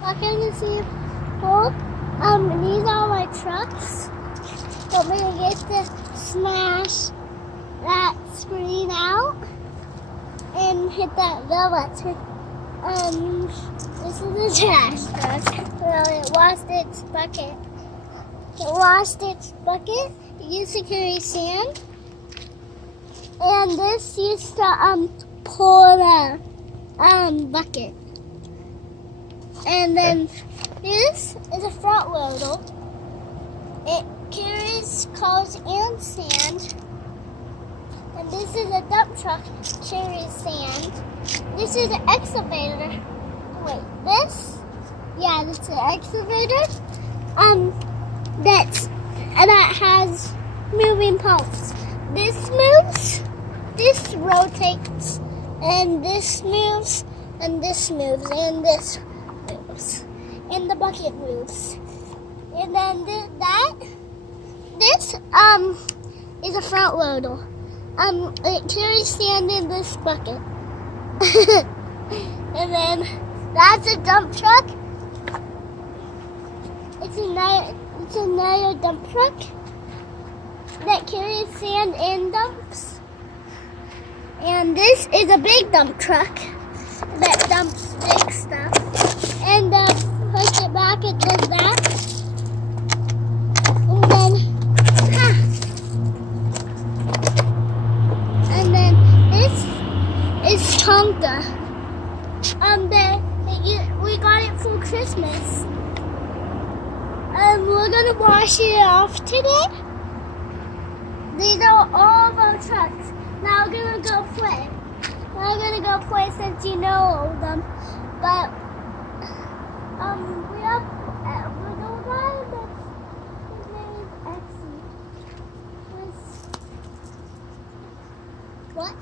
Back in the sea pool. These are my trucks. So I'm gonna get to smash that screen out and hit that velvet. This is a trash truck. Well, it lost its bucket. It used to carry sand. And this used to pull the bucket. And then this is a front loader. It carries coals and sand. And this is a dump truck, carries sand. This is an excavator. Wait, this? Yeah, this is an excavator. That has moving parts. This moves, this rotates, and this moves, and this moves, and this moves, and the bucket moves. And then this is a front loader. It carries sand in this bucket. And then that's a dump truck. It's another dump truck that carries sand and dumps. And this is a big dump truck that dumps big stuff. And push it back, it does that. And then this is Tonka. We got it for Christmas. We're gonna wash it off today. These are all of our trucks. Now we're gonna go play. Since you know all of them. But we have the guy his name is Exy. What?